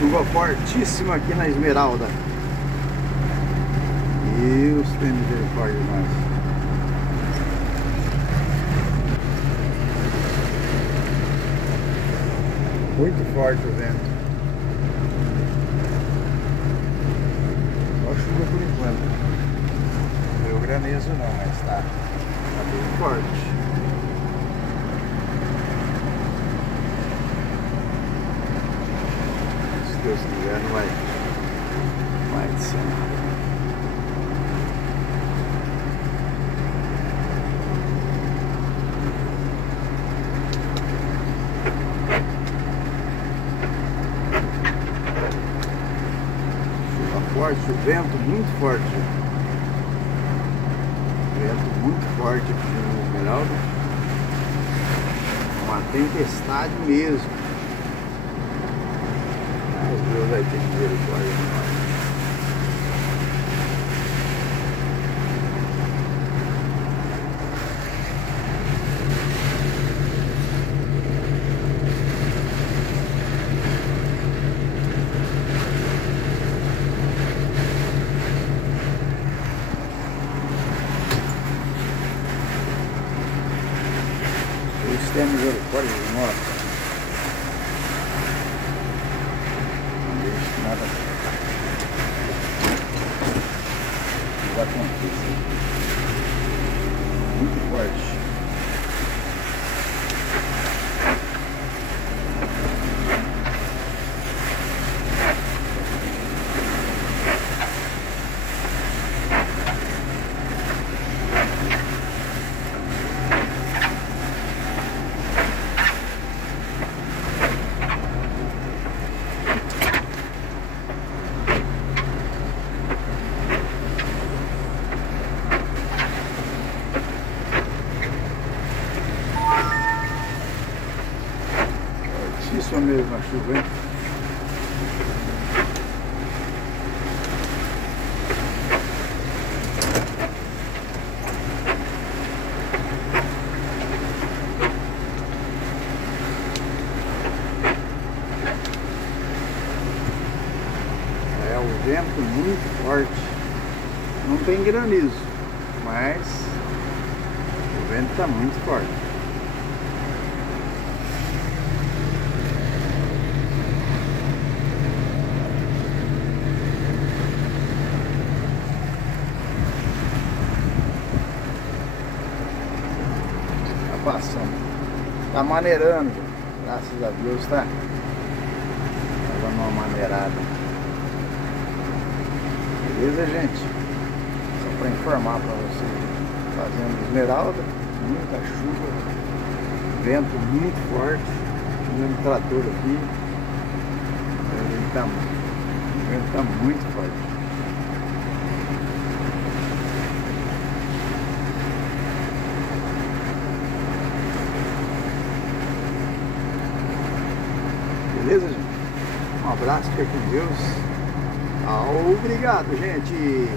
Chuva fortíssima aqui na Esmeralda. Deus tem misericórdia de nós. Muito forte o vento. Só chuva por enquanto. Não deu granizo não, mas tá bem forte. Se Deus quiser não vai ser nada. Forte, o vento muito forte. Vento muito forte aqui no Esmeralda. Uma tempestade mesmo. Mas Deus vai ter misericórdia de nós. Deus tenha misericórdia de nós. Não deixe nada aconteça. Muito forte. Isso mesmo, a chuva, hein? É o vento muito forte. Não tem granizo, mas o vento está muito forte. Passando, tá maneirando, graças a Deus, tá dando uma maneirada, beleza, gente? Só para informar para vocês, fazendo Esmeralda, muita chuva, vento muito forte, um trator aqui, o vento tá muito forte. Beleza, gente? Um abraço, fica com Deus. Obrigado, gente.